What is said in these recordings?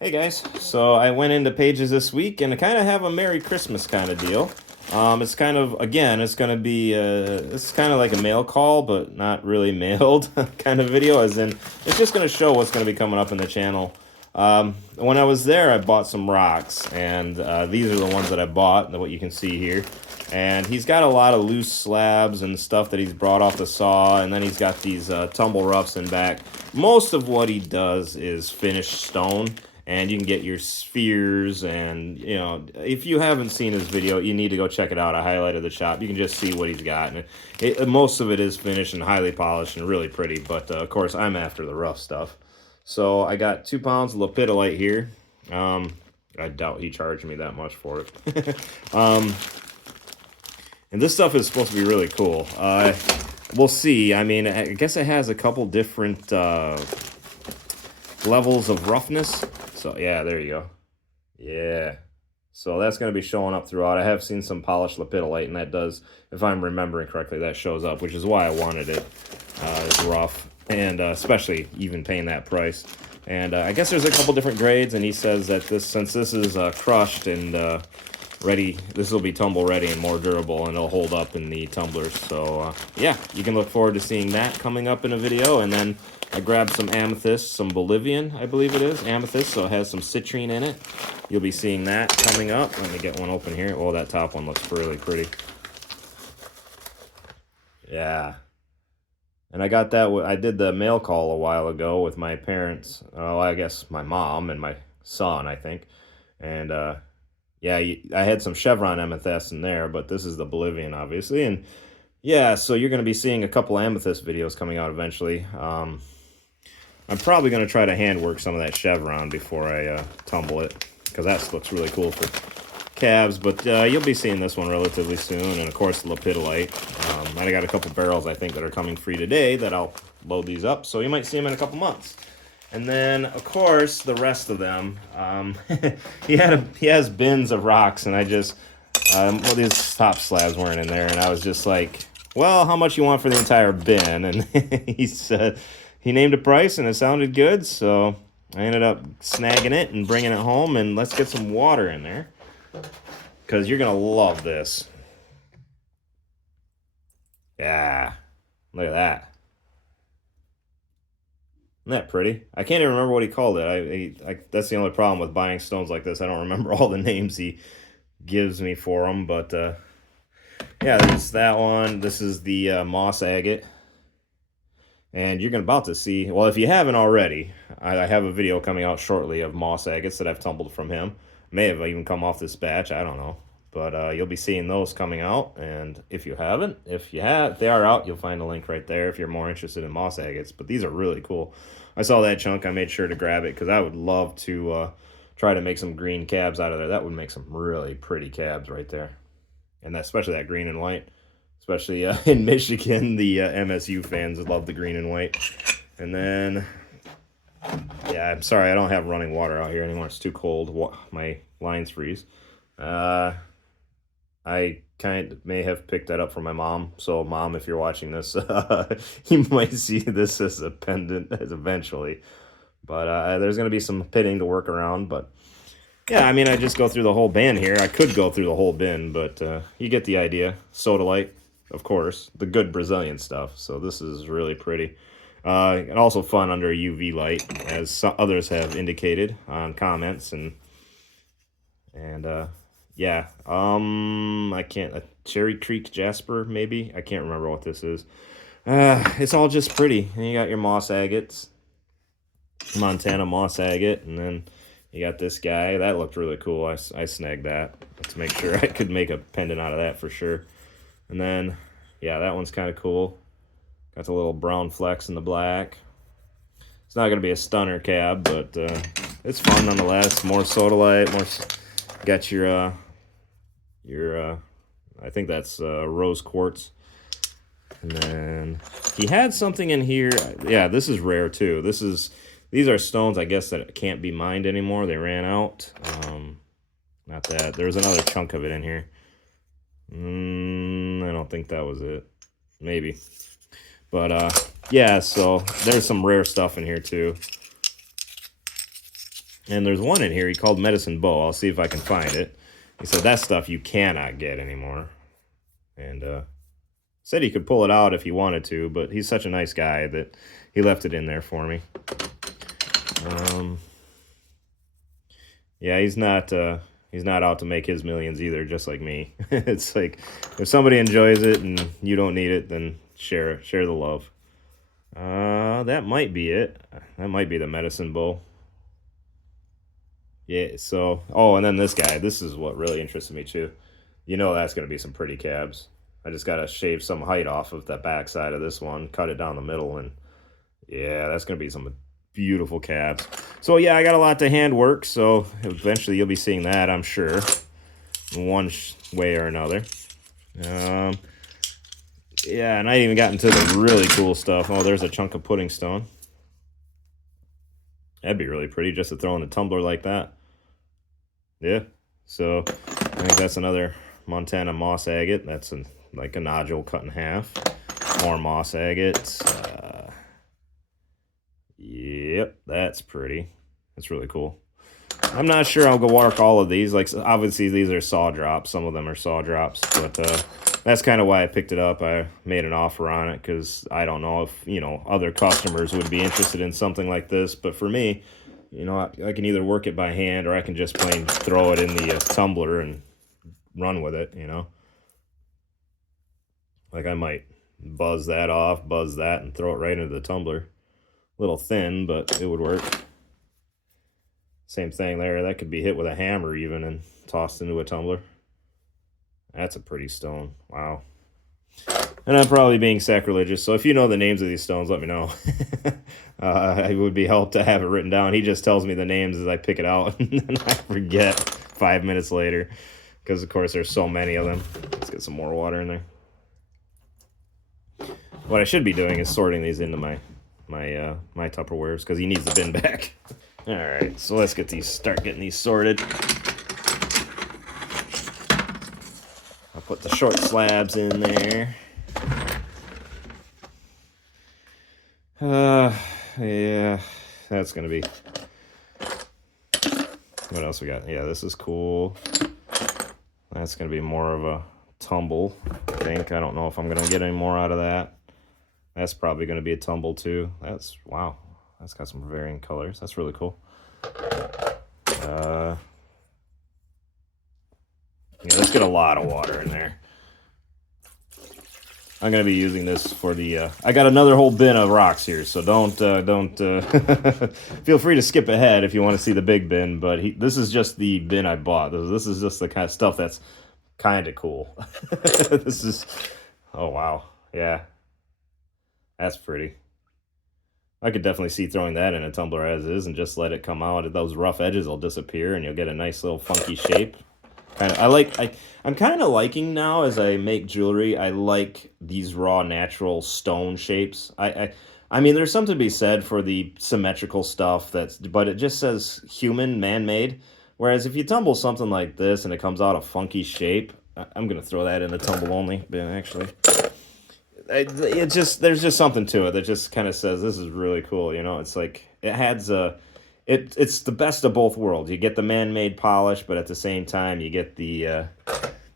Hey guys, so I went into Pages this week and I kind of have a Merry Christmas kind of deal. It's kind of, again, it's going to be, it's kind of like a mail call, but not really mailed kind of video, as in, it's just going to show what's going to be coming up in the channel. When I was there, I bought some rocks, and these are the ones that I bought, what you can see here. And he's got a lot of loose slabs and stuff that he's brought off the saw, and then he's got these tumble roughs in back. Most of what he does is finished stone, and you can get your spheres, and if you haven't seen his video, you need to go check it out. I highlighted the shop. You can just see what he's got, and most of it is finished and highly polished and really pretty, but of course I'm after the rough stuff. So I got 2 pounds of lepidolite here. I doubt he charged me that much for it. And this stuff is supposed to be really cool. We'll see. I mean, I guess it has a couple different levels of roughness. So, yeah, there you go. Yeah. So that's going to be showing up throughout. I have seen some polished lepidolite, and that does, if I'm remembering correctly, that shows up, which is why I wanted it. It's rough, and especially even paying that price. And I guess there's a couple different grades, and he says that since this is crushed and ready, this will be tumble ready and more durable, and it'll hold up in the tumblers. So yeah, you can look forward to seeing that coming up in a video. And then I grabbed some amethyst, some Bolivian, I believe it is amethyst, so it has some citrine in it. You'll be seeing that coming up. Let me get one open here. Oh, that top one looks really pretty. Yeah. And I got that. I did the mail call a while ago with my parents. Oh, I guess my mom and my son, I think. And yeah, I had some chevron amethyst in there, but this is the Bolivian, obviously. And yeah, so you're going to be seeing a couple amethyst videos coming out eventually. I'm probably going to try to handwork some of that chevron before I tumble it, because that looks really cool for calves. But you'll be seeing this one relatively soon, and of course the lepidolite. I got a couple barrels, I think, that are coming free today that I'll load these up, so you might see them in a couple months. And then, of course, the rest of them. He has bins of rocks, and I just well, these top slabs weren't in there, and I was just like, well, how much you want for the entire bin? And he said he named a price, and it sounded good, so I ended up snagging it and bringing it home. And let's get some water in there, because you're gonna love this. Yeah, look at that. Isn't that pretty? I can't even remember what he called it. That's the only problem with buying stones like this. I don't remember all the names he gives me for them. But yeah, there's that one. This is the moss agate. And you're about to see, well, if you haven't already, I have a video coming out shortly of moss agates that I've tumbled from him. May have even come off this batch, I don't know. But you'll be seeing those coming out. And if you haven't, if they are out, you'll find a link right there if you're more interested in moss agates. But these are really cool. I saw that chunk, I made sure to grab it, because I would love to try to make some green cabs out of there. That would make some really pretty cabs right there. And especially that green and white. Especially in Michigan, the MSU fans love the green and white. And then, yeah, I'm sorry, I don't have running water out here anymore. It's too cold. My lines freeze. I kind of may have picked that up from my mom. So, Mom, if you're watching this, you might see this as a pendant eventually. But there's going to be some pitting to work around. But, yeah, I mean, I just go through the whole bin here. I could go through the whole bin, but you get the idea. Sodalite, of course, the good Brazilian stuff. So this is really pretty. And also fun under UV light, as some others have indicated on comments. And yeah, I can't, Cherry Creek Jasper, maybe? I can't remember what this is. It's all just pretty. And you got your moss agates, Montana moss agate, and then you got this guy. That looked really cool. I snagged that to make sure I could make a pendant out of that for sure. And then, yeah, that one's kind of cool. Got the little brown flecks in the black. It's not going to be a stunner cab, but it's fun nonetheless. More sodalite, got your I think that's rose quartz. And then he had something in here. Yeah, this is rare too. These are stones, I guess, that can't be mined anymore. They ran out. Not that. There was another chunk of it in here. I don't think that was it. Maybe. But, yeah, so there's some rare stuff in here, too. And there's one in here he called Medicine Bow. I'll see if I can find it. He said that stuff you cannot get anymore. And said he could pull it out if he wanted to, but he's such a nice guy that he left it in there for me. Yeah, he's not out to make his millions either, just like me. It's like if somebody enjoys it and you don't need it, then share the love. That might be it. That might be the medicine bowl. Yeah, so oh, and then this guy. This is what really interested me too. You know that's gonna be some pretty cabs. I just gotta shave some height off of the back side of this one, cut it down the middle, and yeah, that's gonna be some beautiful cabs. So yeah, I got a lot to handwork, so eventually you'll be seeing that, I'm sure, in one way or another. Yeah, and I even got into the really cool stuff. Oh, there's a chunk of pudding stone. That'd be really pretty just to throw in a tumbler like that. Yeah. So I think that's another Montana moss agate. That's like a nodule cut in half. More moss agate. Yep, that's pretty. That's really cool. I'm not sure I'll go work all of these. Like, obviously, these are saw drops. Some of them are saw drops, but that's kind of why I picked it up. I made an offer on it because I don't know if, other customers would be interested in something like this. But for me, I can either work it by hand or I can just plain throw it in the tumbler and run with it, Like, I might buzz that off, buzz that, and throw it right into the tumbler. A little thin, but it would work. Same thing there. That could be hit with a hammer even and tossed into a tumbler. That's a pretty stone. Wow. And I'm probably being sacrilegious, so if you know the names of these stones, let me know. It would be helped to have it written down. He just tells me the names as I pick it out, and then I forget 5 minutes later, because of course there's so many of them. Let's get some more water in there. What I should be doing is sorting these into my Tupperwares, because he needs the bin back. All right, so let's start getting these sorted. I'll put the short slabs in there. Yeah, that's gonna be. What else we got? Yeah, this is cool. That's gonna be more of a tumble, I think. I don't know if I'm gonna get any more out of that. That's probably gonna be a tumble too. Wow. That's got some varying colors. That's really cool. Yeah, let's get a lot of water in there. I'm gonna be using this for the. I got another whole bin of rocks here, so don't feel free to skip ahead if you want to see the big bin. But this is just the bin I bought. This is just the kind of stuff that's kind of cool. This is. Oh wow, yeah, that's pretty. I could definitely see throwing that in a tumbler as is and just let it come out. Those rough edges will disappear and you'll get a nice little funky shape. I'm kind of liking now as I make jewelry. I like these raw natural stone shapes. I mean, there's something to be said for the symmetrical stuff but it just says human, man-made. Whereas if you tumble something like this and it comes out a funky shape, I'm gonna throw that in the tumble only bin actually. There's just something to it that just kind of says this is really cool. It's like it adds it's the best of both worlds. You get the man-made polish, but at the same time you get the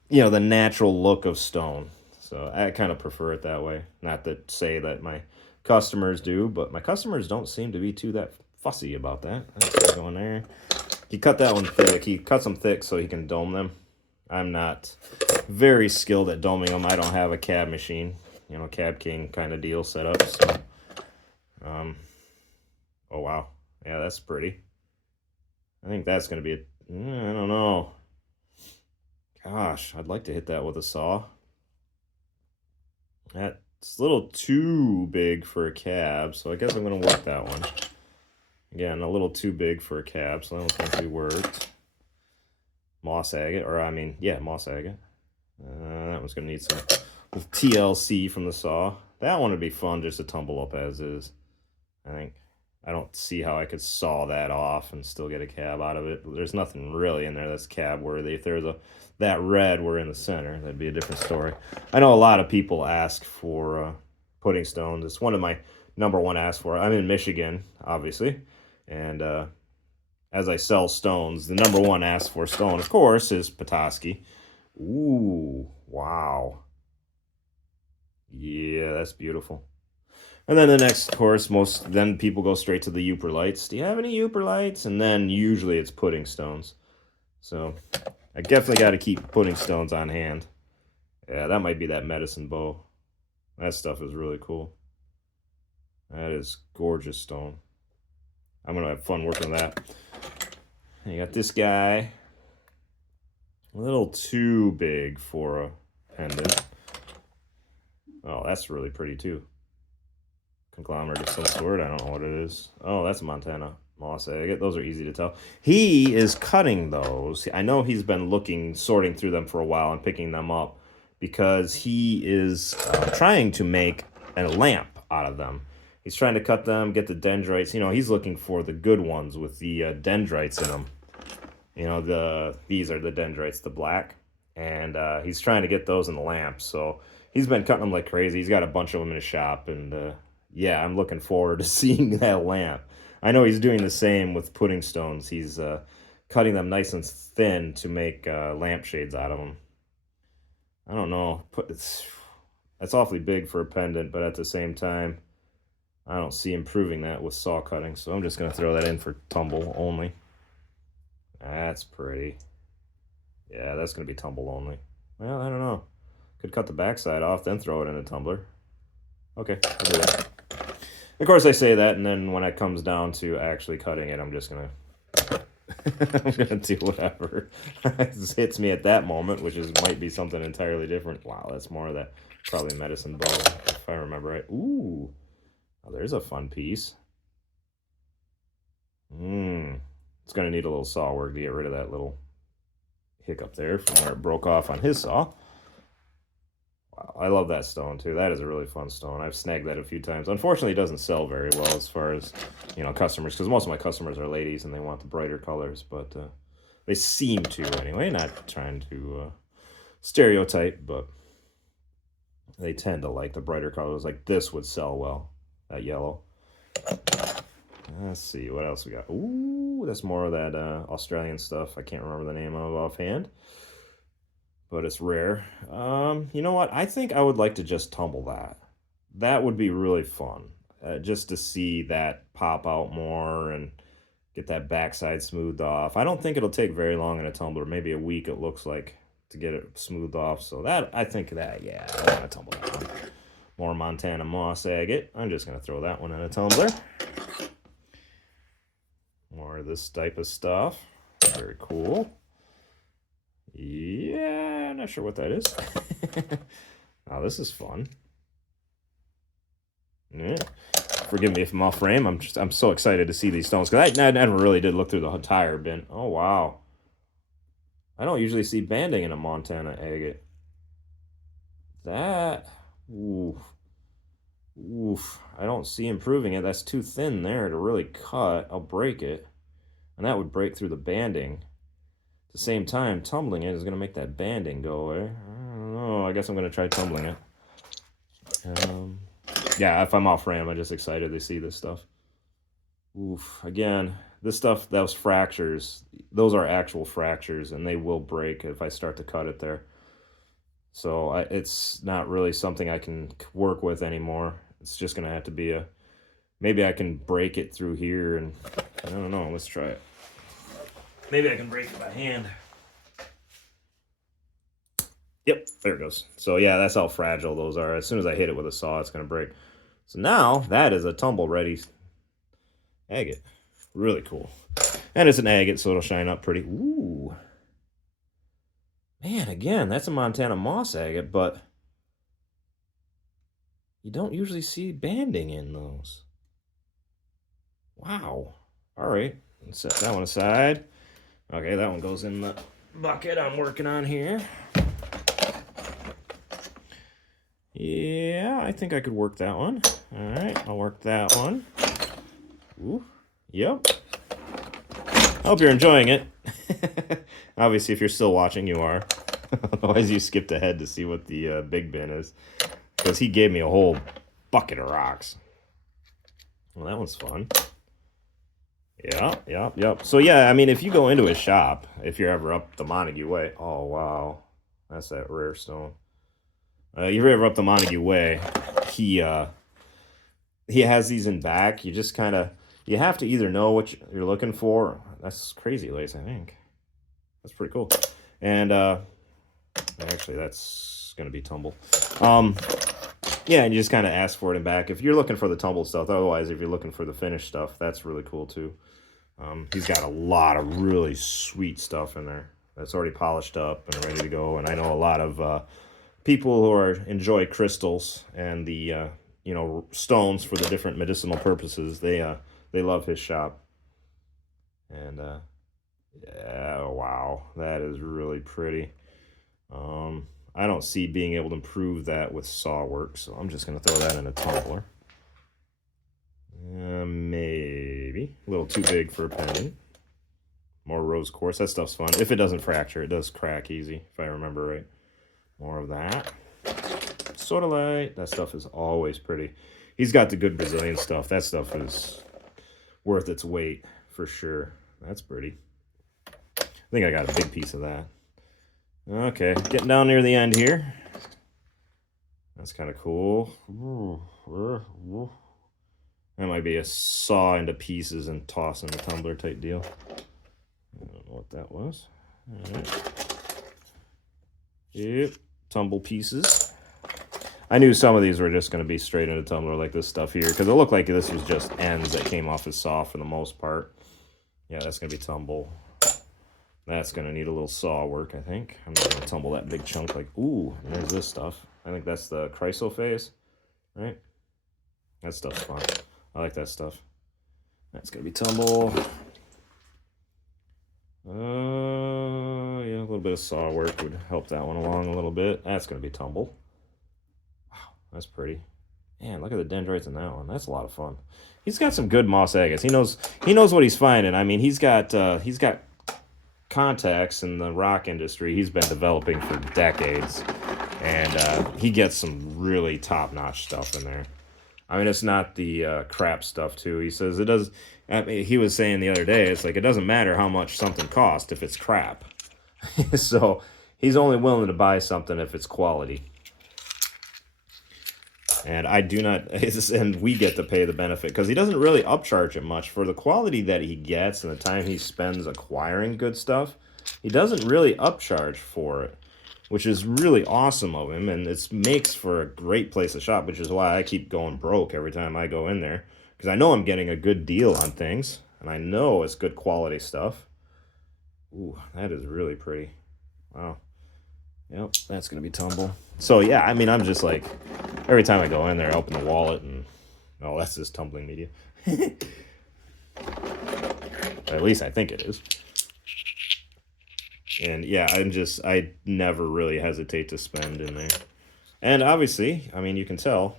the natural look of stone. So I kind of prefer it that way. Not to say that my customers do, but my customers don't seem to be too that fussy about that. That's going there. He cut that one thick. He cuts them thick so he can dome them. I'm not very skilled at doming them. I don't have a cab machine. Cab King kind of deal set up. So, oh wow, yeah, that's pretty. I think that's gonna be I don't know. Gosh, I'd like to hit that with a saw. That's a little too big for a cab, so I guess I'm gonna work that one. Again, a little too big for a cab, so that one's gonna be worked. Moss agate, moss agate. That one's gonna need some TLC from the saw. That one would be fun just to tumble up as is. I don't see how I could saw that off and still get a cab out of it. There's nothing really in there that's cab worthy. If there's that red were in the center, that'd be a different story. I know a lot of people ask for pudding stones. It's one of my number one asks for. I'm in Michigan, obviously, and as I sell stones, the number one asked for stone, of course, is Petoskey. Ooh, wow. Yeah, that's beautiful. And then the next course, then people go straight to the Uper lights. Do you have any Uper lights? And then usually it's pudding stones. So I definitely got to keep pudding stones on hand. Yeah, that might be that medicine bow. That stuff is really cool. That is gorgeous stone. I'm going to have fun working with that. And you got this guy. A little too big for a pendant. Oh, that's really pretty too. Conglomerate of some sort. I don't know what it is. Oh, that's a Montana moss agate. Those are easy to tell. He is cutting those. I know he's been sorting through them for a while and picking them up because he is trying to make a lamp out of them. He's trying to cut them, get the dendrites. You know, he's looking for the good ones with the dendrites in them. You know, these are the dendrites, the black. And he's trying to get those in the lamp. So he's been cutting them like crazy. He's got a bunch of them in his shop. And yeah, I'm looking forward to seeing that lamp. I know he's doing the same with pudding stones. He's cutting them nice and thin to make lampshades out of them. I don't know. That's awfully big for a pendant, but at the same time, I don't see improving that with saw cutting. So I'm just going to throw that in for tumble only. That's pretty. Yeah, that's going to be tumble only. Well, I don't know. Could cut the backside off, then throw it in a tumbler. Okay, I'll do that. Of course, I say that, and then when it comes down to actually cutting it, I'm just going to... I'm going to do whatever hits me at that moment, which might be something entirely different. Wow, that's more of that probably medicine bow, if I remember right. Ooh, oh, there's a fun piece. It's going to need a little saw work to get rid of that little hiccup there from where it broke off on his saw. Wow, I love that stone too. That is a really fun stone. I've snagged that a few times. Unfortunately, it doesn't sell very well as far as, you know, customers, because most of my customers are ladies and they want the brighter colors, but they seem to anyway. Not trying to stereotype, but they tend to like the brighter colors. Like this would sell well, that yellow. Let's see, what else we got? Ooh, that's more of that Australian stuff. I can't remember the name of offhand, but it's rare. You know what? I think I would like to just tumble that. That would be really fun, just to see that pop out more and get that backside smoothed off. I don't think it'll take very long in a tumbler, maybe a week it looks like, to get it smoothed off. So that, I think that, yeah, I want to tumble that one. More Montana moss agate. I'm just going to throw that one in a tumbler. More of this type of stuff. Very cool. Yeah, I'm not sure what that is. Oh, this is fun. Yeah. Forgive me if I'm off frame. I'm so excited to see these stones because I never really did look through the entire bin. Oh wow. I don't usually see banding in a Montana agate. That, oof. Oof. I don't see improving it. That's too thin there to really cut. I'll break it. And that would break through the banding. At the same time, tumbling it is going to make that banding go away. I don't know. I guess I'm going to try tumbling it. Yeah, if I'm off frame, I'm just excited to see this stuff. Oof. Again, this stuff, those fractures, those are actual fractures, and they will break if I start to cut it there. So it's not really something I can work with anymore. It's just going to have to be maybe I can break it through here, and I don't know. Let's try it. Maybe I can break it by hand. Yep, there it goes. So yeah, that's how fragile those are. As soon as I hit it with a saw, it's going to break. So now that is a tumble-ready agate. Really cool. And it's an agate, so it'll shine up pretty. Ooh. Man, again, that's a Montana moss agate, but you don't usually see banding in those. Wow. All right, let's set that one aside. Okay, that one goes in the bucket I'm working on here. Yeah, I think I could work that one. All right, I'll work that one. Ooh, yep. I hope you're enjoying it. Obviously, if you're still watching, you are. Otherwise, you skipped ahead to see what the big bin is. Because he gave me a whole bucket of rocks. Well, that one's fun. Yeah, yeah, yep. So yeah, I mean, if you go into his shop, if you're ever up the Montague Way, oh wow, that's that rare stone. If you're ever up the Montague Way, he uh he has these in back. You just kind of you have to either know what you're looking for. That's crazy lace, I think. That's pretty cool. And actually, that's gonna be tumble. Um, yeah, and you just kind of ask for it in back if you're looking for the tumble stuff. Otherwise, if you're looking for the finished stuff, that's really cool too. He's got a lot of really sweet stuff in there that's already polished up and ready to go. And I know a lot of people who enjoy crystals and the stones for the different medicinal purposes. They love his shop. And yeah, wow, that is really pretty. I don't see being able to improve that with saw work, so I'm just gonna throw that in a tumbler. Maybe a little too big for a pendant. More rose quartz. That stuff's fun. If it doesn't fracture, it does crack easy, if I remember right. More of that. Sodalite. That stuff is always pretty. He's got the good Brazilian stuff. That stuff is worth its weight for sure. That's pretty. I think I got a big piece of that. Okay, getting down near the end here. That's kind of cool. That might be a saw into pieces and toss in the tumbler type deal. I don't know what that was. All right. Yep, tumble pieces. I knew some of these were just going to be straight into tumbler like this stuff here, because it looked like this was just ends that came off his saw for the most part. Yeah, that's going to be tumble. That's going to need a little saw work, I think. I'm not going to tumble that big chunk like, ooh, there's this stuff. I think that's the chrysophase, right? That stuff's fun. I like that stuff. That's going to be tumble. Yeah, a little bit of saw work would help that one along a little bit. That's going to be tumble. Wow, that's pretty. Man, look at the dendrites in that one. That's a lot of fun. He's got some good moss agates. He knows what he's finding. I mean, he's got contacts in the rock industry he's been developing for decades, and he gets some really top-notch stuff in there. I mean, it's not the crap stuff too. He says it does. I mean, he was saying the other day, it's like it doesn't matter how much something costs if it's crap. So he's only willing to buy something if it's quality. And I do not, and we get to pay the benefit because he doesn't really upcharge it much for the quality that he gets and the time he spends acquiring good stuff. He doesn't really upcharge for it, which is really awesome of him, and it makes for a great place to shop, which is why I keep going broke every time I go in there, because I know I'm getting a good deal on things, and I know it's good quality stuff. Ooh, that is really pretty. Wow. Yep, that's going to be tumble. So, yeah, I mean, I'm just like, every time I go in there, I open the wallet, and, oh, that's just tumbling media. At least I think it is. And, yeah, I never really hesitate to spend in there. And, obviously, I mean, you can tell,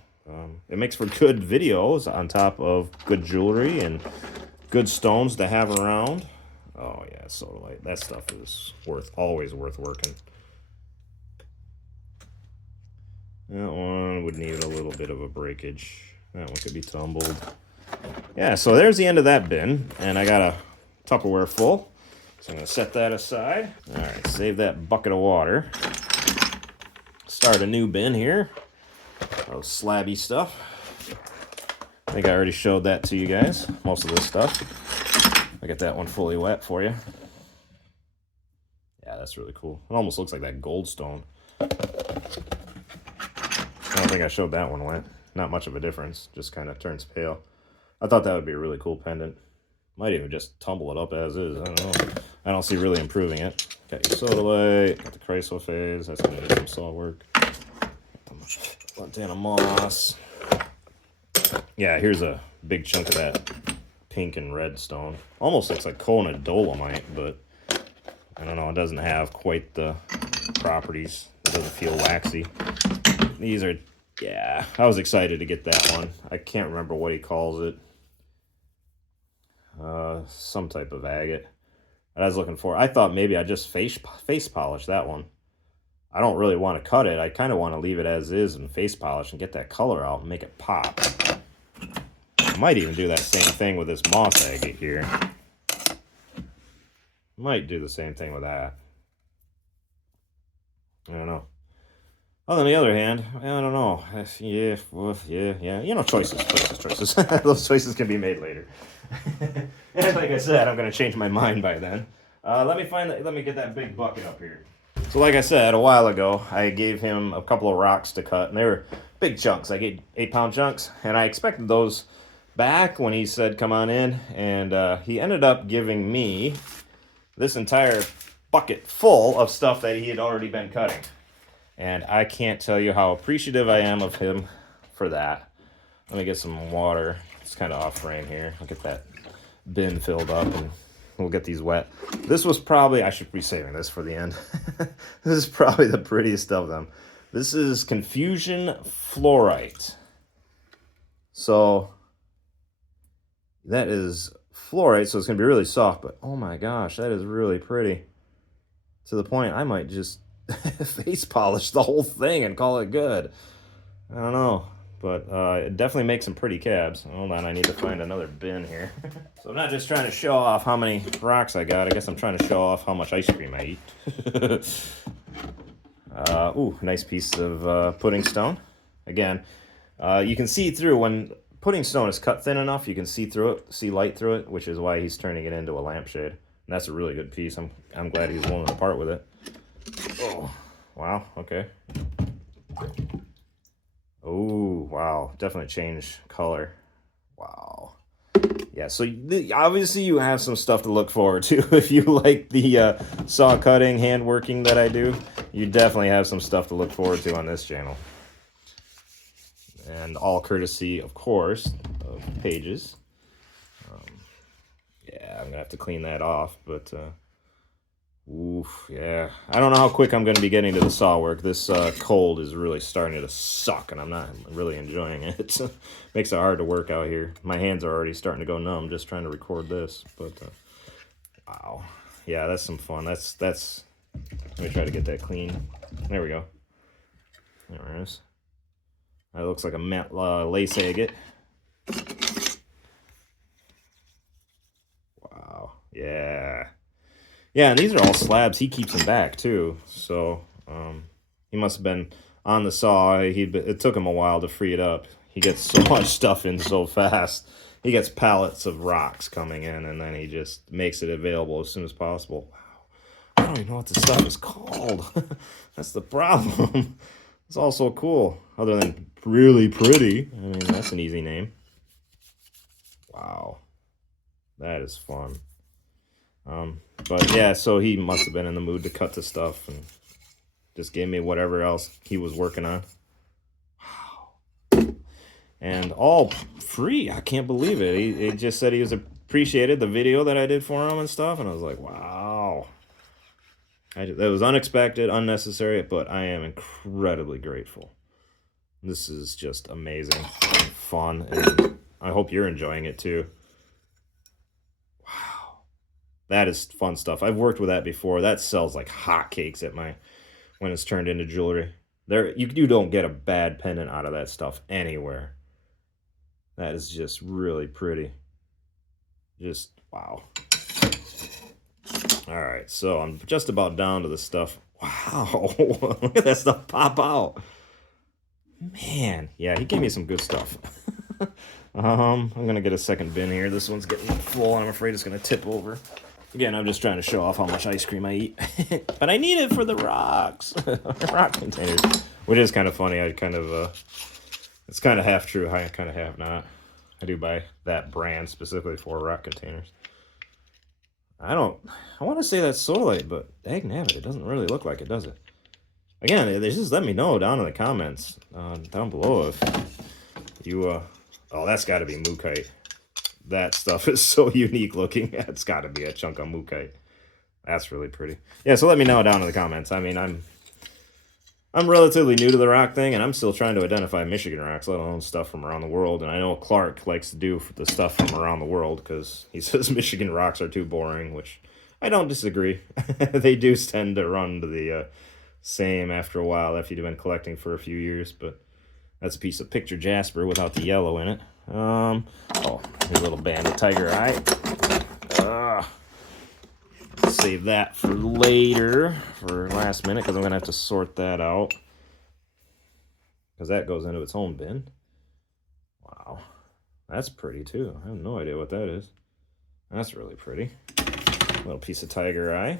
it makes for good videos on top of good jewelry and good stones to have around. Oh, yeah, sodalite. That stuff is always worth working. That one would need a little bit of a breakage. That one could be tumbled. Yeah, so there's the end of that bin. And I got a Tupperware full. So I'm going to set that aside. All right, save that bucket of water. Start a new bin here. Oh, slabby stuff. I think I already showed that to you guys. Most of this stuff. I got that one fully wet for you. Yeah, that's really cool. It almost looks like that goldstone. I don't think I showed that one wet. Not much of a difference. Just kind of turns pale. I thought that would be a really cool pendant. Might even just tumble it up as is. I don't know. I don't see really improving it. Got your sodalite. Got the chrysophase. That's going to need some saw work. Montana moss. Yeah, here's a big chunk of that pink and red stone. Almost looks like Kona dolomite, but I don't know. It doesn't have quite the properties. It doesn't feel waxy. These are, yeah, I was excited to get that one. I can't remember what he calls it. Some type of agate that I was looking for. I thought maybe I just face polish that one. I don't really want to cut it. I kind of want to leave it as is and face polish and get that color out and make it pop. Might even do that same thing with this moss agate here. Might do the same thing with that. I don't know. On the other hand, I don't know. Yeah. You know, choices. Those choices can be made later. And like I said, I'm going to change my mind by then. Let me get that big bucket up here. So like I said, a while ago, I gave him a couple of rocks to cut, and they were big chunks, like 8-pound chunks, and I expected those back when he said, come on in, and he ended up giving me this entire bucket full of stuff that he had already been cutting. And I can't tell you how appreciative I am of him for that. Let me get some water. It's kind of off frame here. I'll get that bin filled up and we'll get these wet. This was probably, I should be saving this for the end. This is probably the prettiest of them. This is Confusion Fluorite. So that is fluorite, so it's going to be really soft, but oh my gosh, that is really pretty. To the point I might just face polish the whole thing and call it good. I don't know, but it definitely makes some pretty cabs. Hold on, I need to find another bin here. So I'm not just trying to show off how many rocks I got. I guess I'm trying to show off how much ice cream I eat. Ooh, nice piece of pudding stone. Again, you can see through when pudding stone is cut thin enough. You can see through it, see light through it, which is why he's turning it into a lampshade. And that's a really good piece. I'm glad he's willing to part with it. Oh, wow, okay. Oh, wow, definitely changed color. Wow. Yeah, so obviously you have some stuff to look forward to. If you like the saw cutting, hand working that I do, you definitely have some stuff to look forward to on this channel. And all courtesy, of course, of Pages. Yeah, I'm gonna have to clean that off, but oof, yeah. I don't know how quick I'm gonna be getting to the saw work. This cold is really starting to suck, and I'm not really enjoying it. Makes it hard to work out here. My hands are already starting to go numb just trying to record this, but wow. Yeah, that's some fun. That's let me try to get that clean. There we go. There it is. That looks like a matte lace agate. Wow. Yeah. Yeah, and these are all slabs. He keeps them back, too. So, he must have been on the saw. It took him a while to free it up. He gets so much stuff in so fast. He gets pallets of rocks coming in, and then he just makes it available as soon as possible. Wow. I don't even know what this stuff is called. That's the problem. It's all so cool. Other than really pretty. I mean, that's an easy name. Wow. That is fun. But yeah, so he must have been in the mood to cut the stuff and just gave me whatever else he was working on. Wow. And all free. I can't believe it. He just said he was appreciated the video that I did for him and stuff. And I was like, wow. That was unexpected, unnecessary, but I am incredibly grateful. This is just amazing and fun. And I hope you're enjoying it too. That is fun stuff. I've worked with that before. That sells like hotcakes at when it's turned into jewelry. You don't get a bad pendant out of that stuff anywhere. That is just really pretty. Just wow. All right, so I'm just about down to the stuff. Wow, look at that stuff pop out. Man, yeah, he gave me some good stuff. I'm gonna get a second bin here. This one's getting full. I'm afraid it's gonna tip over. Again, I'm just trying to show off how much ice cream I eat. But I need it for the rocks. Rock containers. Which is kind of funny. It's kind of half true, I kind of half not. I do buy that brand specifically for rock containers. I want to say that's Solite, but dagnabbit, it doesn't really look like it, does it? Again, just let me know down in the comments, down below if you, oh, that's got to be Mookite. That stuff is so unique looking. It's got to be a chunk of Mookite. That's really pretty. Yeah, so let me know down in the comments. I mean, I'm relatively new to the rock thing, and I'm still trying to identify Michigan rocks, let alone stuff from around the world. And I know Clark likes to do the stuff from around the world because he says Michigan rocks are too boring, which I don't disagree. They do tend to run to the same after a while after you've been collecting for a few years, but that's a piece of picture jasper without the yellow in it. Oh, here's a little band of tiger eye. Save that for later, for last minute, because I'm going to have to sort that out. Because that goes into its own bin. Wow. That's pretty, too. I have no idea what that is. That's really pretty. Little piece of tiger eye.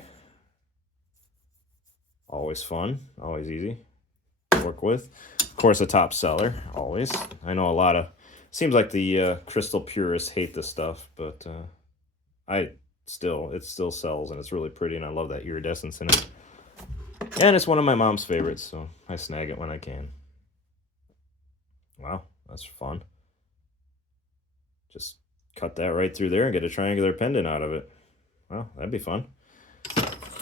Always fun. Always easy to work with. Of course, a top seller. Always. I know a lot of... Seems like the crystal purists hate this stuff, but it still sells, and it's really pretty, and I love that iridescence in it. And it's one of my mom's favorites, so I snag it when I can. Wow, that's fun. Just cut that right through there and get a triangular pendant out of it. Well, that'd be fun.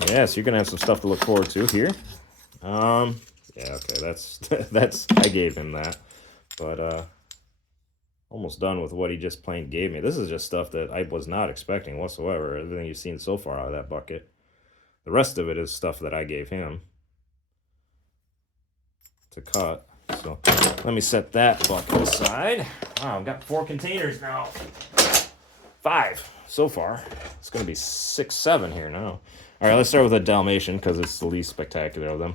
Yeah, so you're gonna have some stuff to look forward to here. Yeah, okay, that's I gave him that, but almost done with what he just plain gave me. This is just stuff that I was not expecting whatsoever. Everything you've seen so far out of that bucket. The rest of it is stuff that I gave him to cut. So let me set that bucket aside. Wow, I've got 4 containers now. 5 so far. It's going to be 6, 7 here now. All right, let's start with a Dalmatian because it's the least spectacular of them.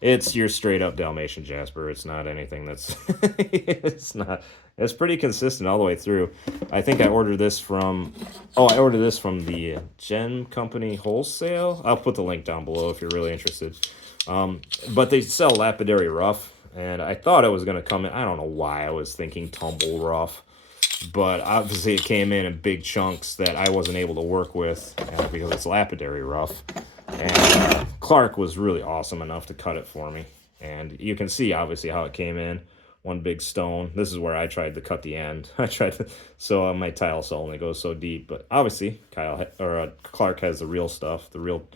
It's your straight up Dalmatian Jasper. It's not anything that's... It's pretty consistent all the way through. I think I ordered this from... Oh, I ordered this from the Gem Company Wholesale. I'll put the link down below if you're really interested. But they sell lapidary rough, and I thought it was going to come in... I don't know why I was thinking tumble rough, but obviously it came in big chunks that I wasn't able to work with because it's lapidary rough. And Clark was really awesome enough to cut it for me. And you can see, obviously, how it came in. One big stone. This is where I tried to cut the end. So my tile saw only goes so deep. But obviously, Clark has the real stuff, the real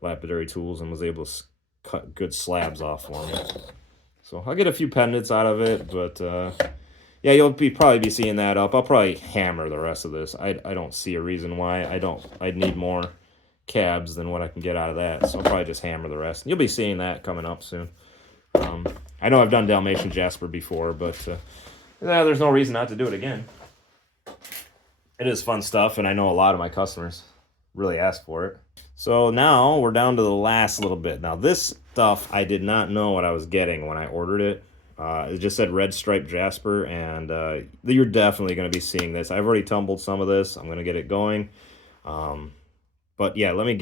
lapidary tools, and was able to cut good slabs off for me. So I'll get a few pendants out of it, but yeah, you'll probably be seeing that up. I'll probably hammer the rest of this. I don't see a reason why. I'd need more cabs than what I can get out of that, so I'll probably just hammer the rest. You'll be seeing that coming up soon. I know I've done Dalmatian Jasper before, but there's no reason not to do it again. It is fun stuff, and I know a lot of my customers really ask for it. So now we're down to the last little bit. Now this stuff, I did not know what I was getting when I ordered it. It just said red striped Jasper, and you're definitely going to be seeing this. I've already tumbled some of this. I'm going to get it going. But yeah, let me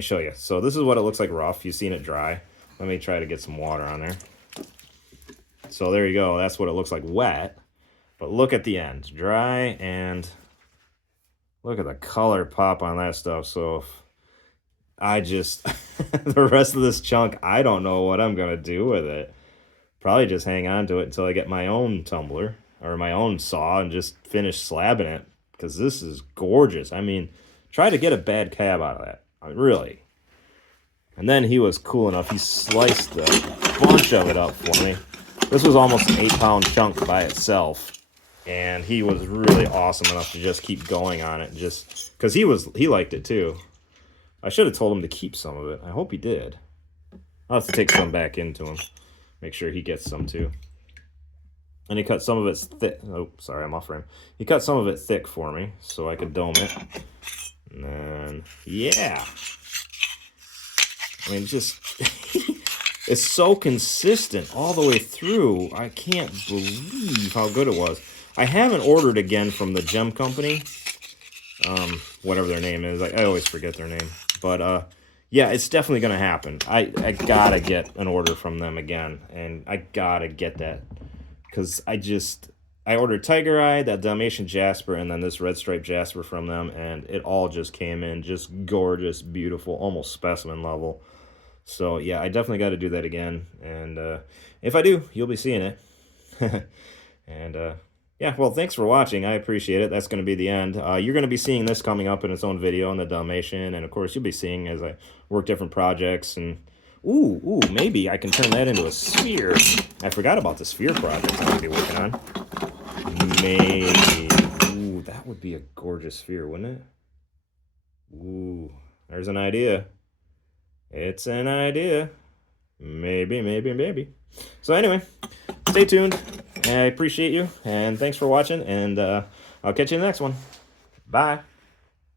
show you. So this is what it looks like rough. You've seen it dry. Let me try to get some water on there. So there you go. That's what it looks like wet. But look at the end. Dry, and look at the color pop on that stuff. So the rest of this chunk, I don't know what I'm going to do with it. Probably just hang on to it until I get my own tumbler or my own saw and just finish slabbing it. Because this is gorgeous. I mean, try to get a bad cab out of that. I mean, really. And then he was cool enough. He sliced a bunch of it up for me. This was almost an 8-pound chunk by itself. And he was really awesome enough to just keep going on it. Just because he liked it too. I should have told him to keep some of it. I hope he did. I'll have to take some back into him. Make sure he gets some too. And he cut some of it thick. Oh, sorry, I'm off frame. He cut some of it thick for me so I could dome it. And then, yeah. I mean, just, it's so consistent all the way through. I can't believe how good it was. I haven't ordered again from the Gem Company. Whatever their name is. I always forget their name. But, yeah, it's definitely going to happen. I gotta get an order from them again. And I gotta get that. Because I ordered Tiger Eye, that Dalmatian Jasper, and then this red striped Jasper from them, and it all just came in just gorgeous, beautiful, almost specimen level. So, yeah, I definitely got to do that again, and if I do, you'll be seeing it. And, yeah, well, thanks for watching. I appreciate it. That's going to be the end. You're going to be seeing this coming up in its own video on the Dalmatian, and, of course, you'll be seeing as I work different projects, and ooh, maybe I can turn that into a sphere. I forgot about the sphere project I'm going to be working on. Maybe. Ooh, that would be a gorgeous sphere, wouldn't it? Ooh, there's an idea. It's an idea. Maybe. So anyway, stay tuned. I appreciate you, and thanks for watching, and I'll catch you in the next one. Bye.